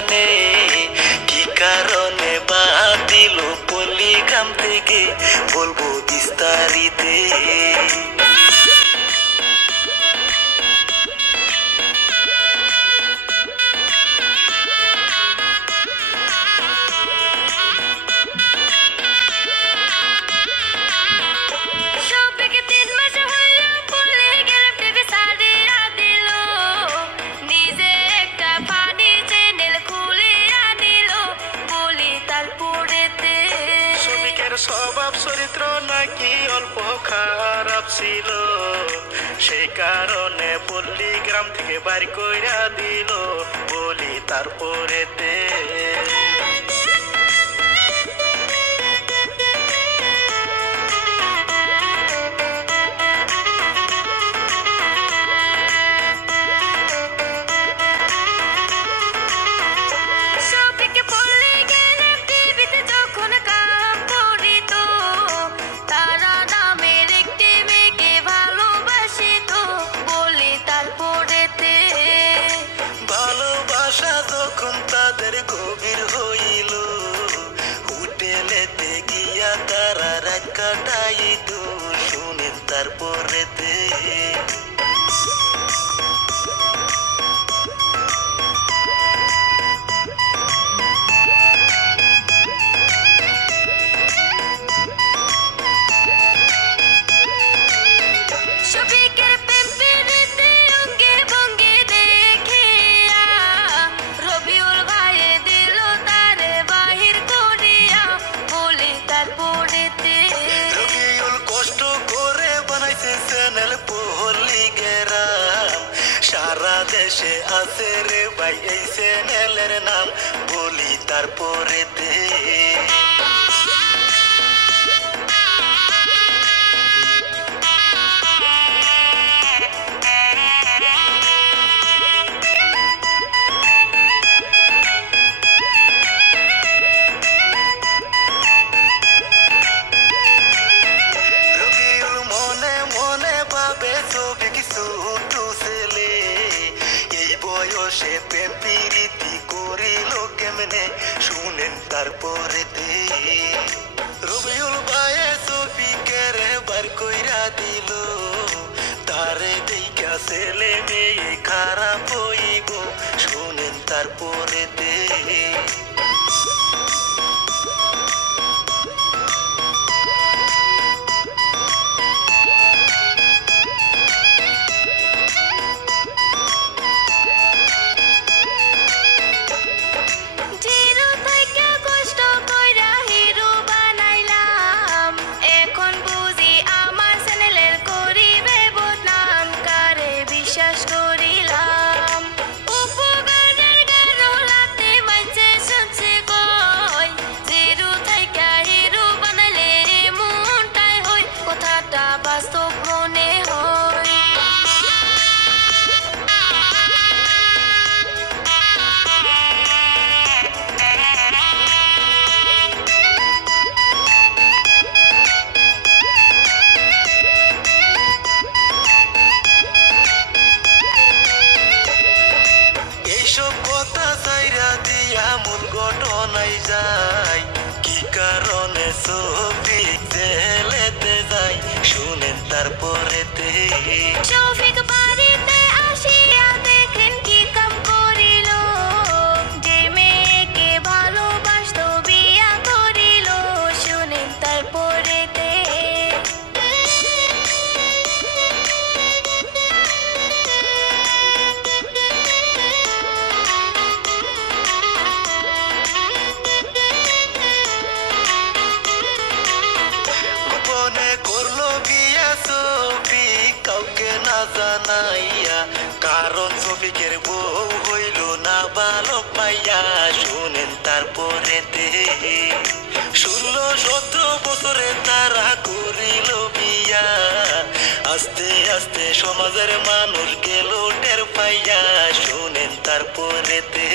জানে কি কারণে বাদ দিল পল্লীগ্রাম থেকে, বলবো বিস্তারিতে। স্বভাব চরিত্র নাকি অল্প খারাপ ছিল, সেই কারণে পল্লীগ্রাম থেকে বাড়ি কইরা দিল, বলি তারপরেতে। যখন তাদের গভীর হইল, হোটেলেতে গিয়া তারা রাত কাটাইত, শুনেন তারপরেতে। সারা দেশে আছে রে ভাই এই চ্যানেলের নাম, বলি তারপরেতে। রবিউল মনে মনে ভাবে ছবি কিছু ছেলে, এই বয়সে প্রেম প্রীতি করিল কেমনে, শুনেন তারপরেতে। রবিউল ভাইয়ে ছবিকে রে বার কইরা দিল, তারে দেখা ছেলে মেয়ে খারাপ হইব, শুনেন তারপরেতে। এইসব কথা চাইরা দিয়া মূল ঘটনায় যায়, কি কারণে ছবি জেলেতে যায়, শুনেন তারপরেতে। শফিক বাড়িতে আসিয়া দেখেন কি কাম করিল, যে মেয়েকে ভালোবাসতো বিয়া করিল, শুনেন তারপরেতে। করলো বিয়া ছবি কাউকে না জানাইয়া, কারণ ছবিকের বউ হইল না বালক পাইয়া, শুনেন তারপরেতে। 16-17 বছরে তারা করিল বিয়া, আস্তে আস্তে সমাজের মানুষ গেল টের পাইয়া, শুনেন তারপরেতে।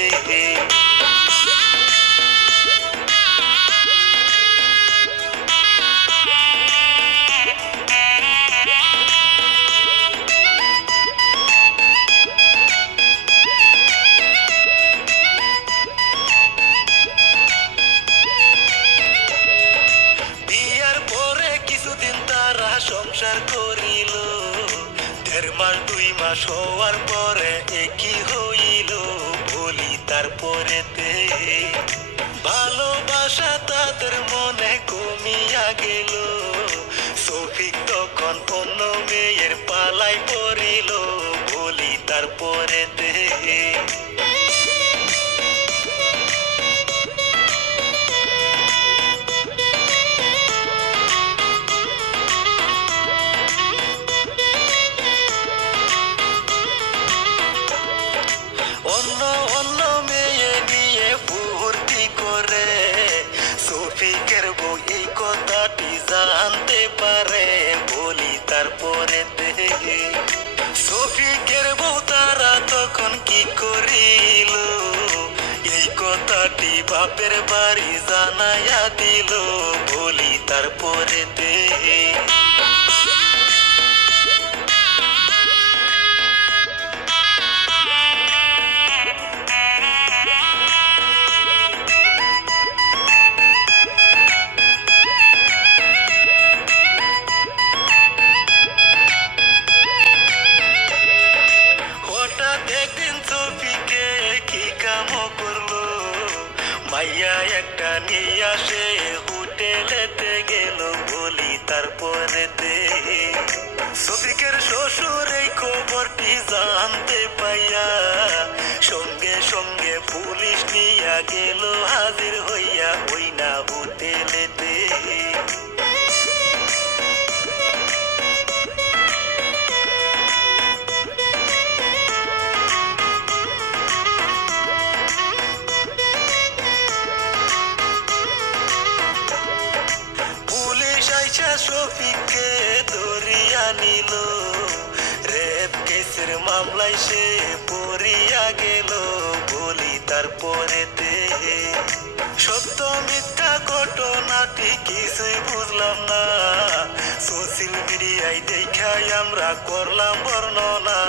তারপরেতে ভালোবাসা তাদের মনে কমিয়া গেল শফিক তখন অন্য মেয়ের পালাই পড়িল বলি তারপরেতে অন্য অন্য মেয়ে নিয়ে ভর্তি করে শফিকের বউ এই কথাটি জানতে পারে বলি তারপরে শফিকের বউ তারা তখন কি করিল এই কথাটি বাপের বাড়ি জানাইয়া দিল বলি তারপরে একদিন শফিকে কি কাম করলো মাইয়া একটা নিয়ে আসে হোটেলেতে গেল বলি তারপরেতে শফিকের শ্বশুর এই খবরটি জানতে পাইয়া সঙ্গে সঙ্গে পুলিশ নিয়া গেল হাজির হইয়া ওই না হোটেলেতে শফিককে ধরিয়া নিল রেপ কেসের মামলায় সে পড়িয়া গেল বলি তারপরেতে সত্য মিথ্যা ঘটনাটি কিছুই বুঝলাম না সোশ্যাল মিডিয়ায় দেখাই আমরা করলাম বর্ণনা